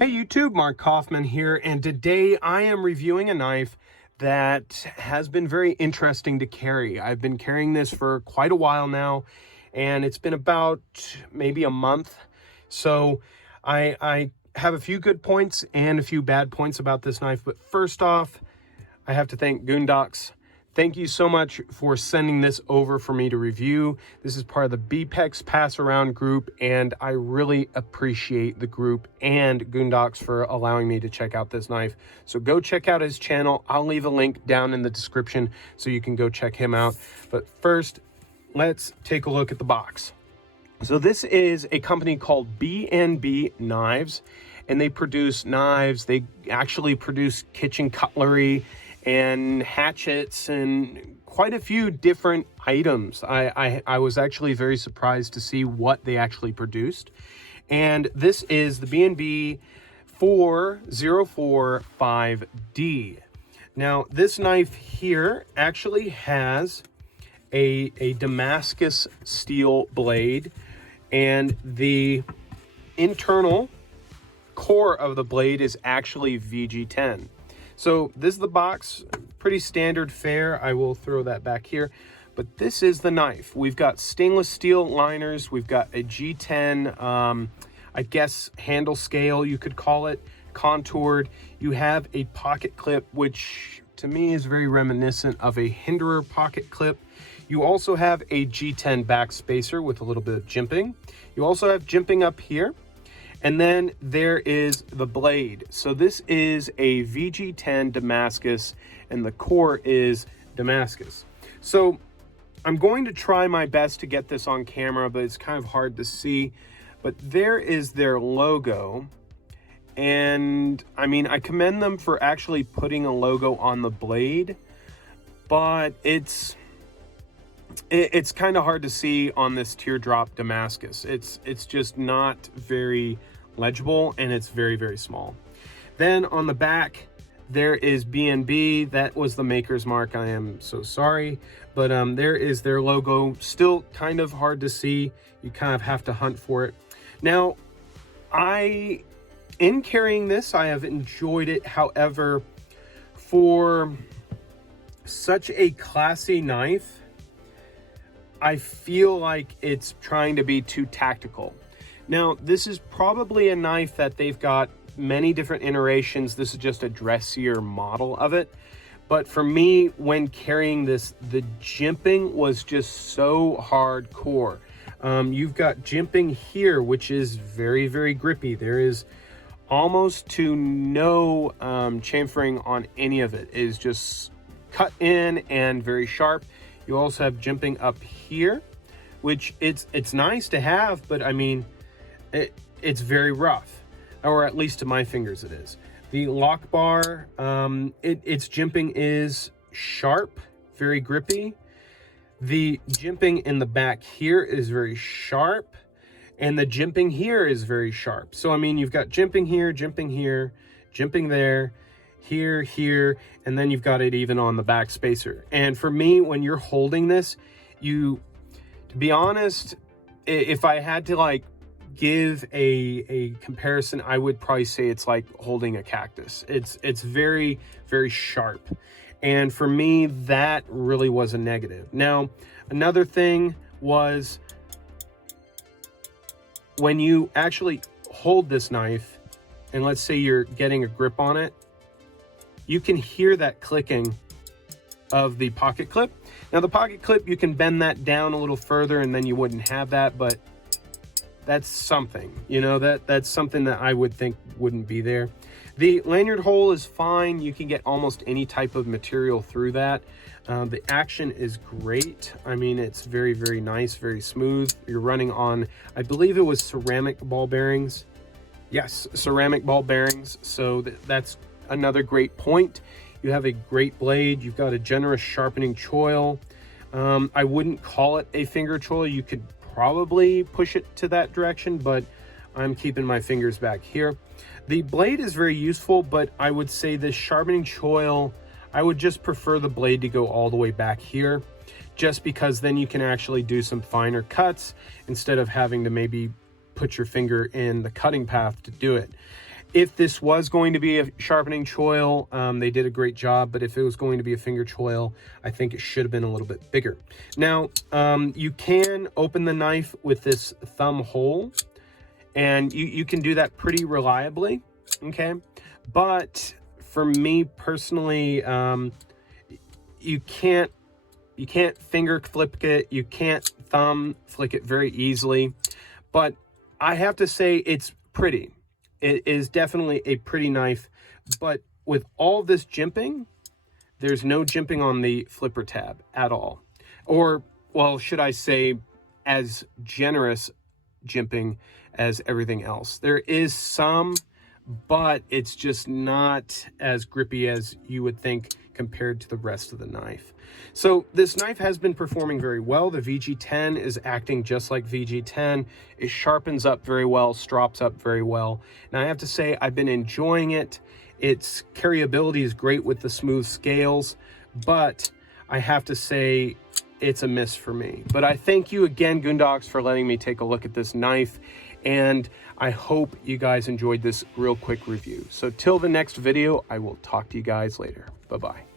Hey YouTube, Mark Kaufman here, and today I am reviewing a knife that has been very interesting to carry. I've been carrying this for quite a while now, and it's been about maybe a month. So I have a few good points and a few bad points about this knife, but first off, I have to thank Goondocks. Thank you so much for sending this over for me to review. This is part of the BPex pass around group, and I really appreciate the group and Goondocks for allowing me to check out this knife. So go check out his channel. I'll leave a link down in the description so you can go check him out. But first, let's take a look at the box. So this is a company called BNB Knives, and they produce knives. They actually produce kitchen cutlery and hatchets and quite a few different items. I was actually very surprised to see what they actually produced. And this is the BNB 4045D. Now, this knife here actually has a Damascus steel blade, and the internal core of the blade is actually VG10. So this is the box, pretty standard fare. I will throw that back here. But this is the knife. We've got stainless steel liners. We've got a G10, I guess, handle scale, you could call it, contoured. You have a pocket clip, which to me is very reminiscent of a Hinderer pocket clip. You also have a G10 back spacer with a little bit of jimping. You also have jimping up here. And then there is the blade. So this is a VG10 Damascus, and the core is Damascus. So I'm going to try my best to get this on camera, but it's kind of hard to see. But there is their logo. And I mean, I commend them for actually putting a logo on the blade, but it's kind of hard to see on this teardrop Damascus. It's just not very legible, and it's very, very small. Then on the back, there is BNB. That was the maker's mark. I am so sorry, but there is their logo. Still kind of hard to see. You kind of have to hunt for it. Now, in carrying this, I have enjoyed it. However, for such a classy knife, I feel like it's trying to be too tactical. Now, this is probably a knife that they've got many different iterations. This is just a dressier model of it. But for me, when carrying this, the jimping was just so hardcore. You've got jimping here, which is very, very grippy. There is almost to no chamfering on any of it. It is just cut in and very sharp. You also have jimping up here, which it's nice to have, but I mean, it's very rough, or at least to my fingers it is. The lock bar, its jimping is sharp, very grippy. The jimping in the back here is very sharp, and the jimping here is very sharp. So I mean, you've got jimping here, jimping there, here, and then you've got it even on the back spacer. And for me, when you're holding this, to be honest, if I had to like give a comparison, I would probably say it's like holding a cactus. It's very, very sharp. And for me, that really was a negative. Now, another thing was when you actually hold this knife, and let's say you're getting a grip on it, you can hear that clicking of the pocket clip. Now the pocket clip, you can bend that down a little further and then you wouldn't have that, but that's something, you know, that's something that I would think wouldn't be there. The lanyard hole is fine. You can get almost any type of material through that. The action is great. I mean, it's very, very nice, very smooth. You're running on, I believe it was ceramic ball bearings. Yes, ceramic ball bearings. So that's another great point. You have a great blade. You've got a generous sharpening choil. I wouldn't call it a finger choil. You could probably push it to that direction, but I'm keeping my fingers back here. The blade is very useful, but I would say this sharpening choil, I would just prefer the blade to go all the way back here, just because then you can actually do some finer cuts instead of having to maybe put your finger in the cutting path to do it. If this was going to be a sharpening choil, they did a great job, but if it was going to be a finger choil, I think it should have been a little bit bigger. Now, you can open the knife with this thumb hole, and you can do that pretty reliably, okay? But for me personally, you can't finger flick it, you can't thumb flick it very easily, but I have to say it's pretty. It is definitely a pretty knife, but with all this jimping, there's no jimping on the flipper tab at all. Or, well, should I say, as generous jimping as everything else. There is some, but it's just not as grippy as you would think compared to the rest of the knife. So this knife has been performing very well. The VG10 is acting just like VG10. It sharpens up very well, strops up very well. Now I have to say I've been enjoying it. Its carryability is great with the smooth scales, but I have to say it's a miss for me. But I thank you again, Goondogs, for letting me take a look at this knife, and I hope you guys enjoyed this real quick review. So till the next video, I will talk to you guys later. Bye-bye.